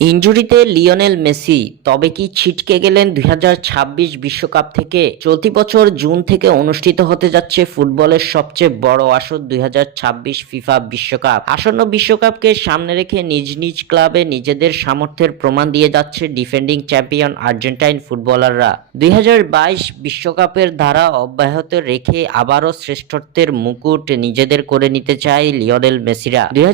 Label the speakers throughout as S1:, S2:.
S1: ইনজুরিতে Lionel Messi, তবে কি ছিটকে গেলেন দুই বিশ্বকাপ থেকে? চলতি বছর জুন থেকে অনুষ্ঠিত হতে যাচ্ছে ফুটবলের সবচেয়ে বড় আসর দু হাজার ছাব্বিশ ফিফা বিশ্বকাপ। আসন্ন বিশ্বকাপকে সামনে রেখে নিজ নিজ ক্লাবে নিজেদের সামর্থ্যের প্রমাণ দিয়ে যাচ্ছে ডিফেন্ডিং চ্যাম্পিয়ন আর্জেন্টাইন ফুটবলাররা। দুই বিশ্বকাপের ধারা অব্যাহত রেখে আবারও শ্রেষ্ঠত্বের মুকুট নিজেদের করে নিতে চায় লিওনেল মেসিরা। দুই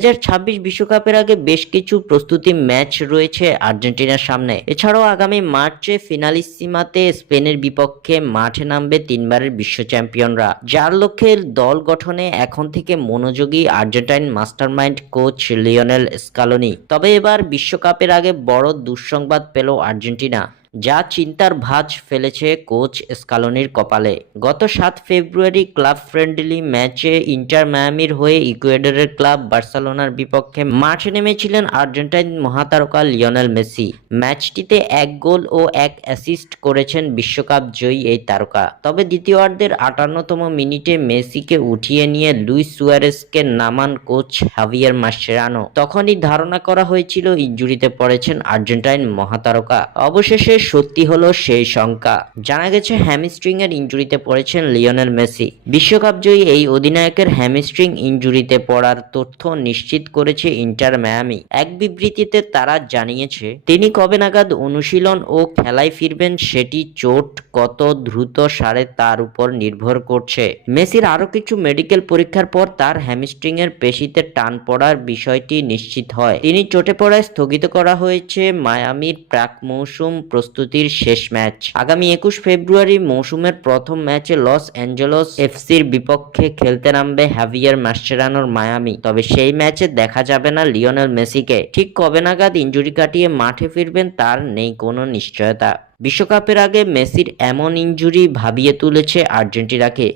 S1: বিশ্বকাপের আগে বেশ কিছু প্রস্তুতি ম্যাচ রয়েছে আর্জেন্টিনার সামনে। এছাড়াও আগামী মার্চে ফিনালিসিমাতে স্পেনের বিপক্ষে মাঠে নামবে তিনবারের বিশ্ব চ্যাম্পিয়নরা। যার লক্ষ্যে দল গঠনে এখন থেকে মনোযোগী Argentine mastermind coach Lionel Scaloni. তবে এবার বিশ্বকাপের আগে বড় দুঃসংবাদ পেল আর্জেন্টিনা। যা চিন্তার ভাঁজ ফেলেছে কোচ স্কালোনির কপালে। গত সাত ফেব্রুয়ারি ক্লাব ফ্রেন্ডলি ম্যাচে ইন্টার মায়ামির হয়ে ইকুয়েডরের ক্লাব বার্সেলোনার বিপক্ষে মাঠে নেমেছিলেন আর্জেন্টাইন মহাতারকা লিওনেল মেসি। ম্যাচটিতে এক গোল ও এক অ্যাসিস্ট করেছেন বিশ্বকাপ জয়ী এই তারকা। তবে দ্বিতীয়ার্ধের আটান্নতম মিনিটে মেসিকে উঠিয়ে নিয়ে লুইস সুয়ারেসকে নামান কোচ হাভিয়ার মাসেরানো। তখনই ধারণা করা হয়েছিল ইঞ্জুরিতে পড়েছেন আর্জেন্টাইন মহাতারকা। অবশেষে সত্যি হলো সেই শঙ্কা। জানা গেছে হ্যামস্ট্রিং এর ইনজুরিতে পড়েছেন লিওনেল মেসি। বিশ্বকাপ জয়ী এই অধিনায়কের হ্যামস্ট্রিং ইনজুরিতে পড়ার তথ্য নিশ্চিত করেছে ইন্টার মায়ামি। এক বিবৃতিতে তারা জানিয়েছে, তিনি কবে নাগাদ অনুশীলন ও খেলায় ফিরবেন সেটি চোট কত দ্রুত সারে তার উপর নির্ভর করছে। মেসির আরও কিছু মেডিকেল পরীক্ষার পর তার হ্যামস্ট্রিং এর পেশিতে টান পড়ার বিষয়টি নিশ্চিত হয়। তিনি চোটে পড়ায় স্থগিত করা হয়েছে, মায়ামির প্রাক মৌসুম প্রস্তুতির শেষ ম্যাচ। আগামী একুশ ফেব্রুয়ারি মৌসুমের প্রথম ম্যাচে লস অ্যাঞ্জেলস এফসির বিপক্ষে খেলতে নামবে হ্যাভিয়ার মাস্টেরানোর মায়ামি। তবে সেই ম্যাচে দেখা যাবে না লিওনেল মেসিকে। ঠিক কবে নাগাদ ইঞ্জুরি কাটিয়ে মাঠে ফিরবেন তার নেই কোনো নিশ্চয়তা। বিশ্বকাপের আগে মেসির এমন ইনজুরি ভাবিয়ে তুলেছে আর্জেন্টিনাকে।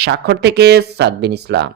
S1: স্বাক্ষর থেকে সাদবিন ইসলাম।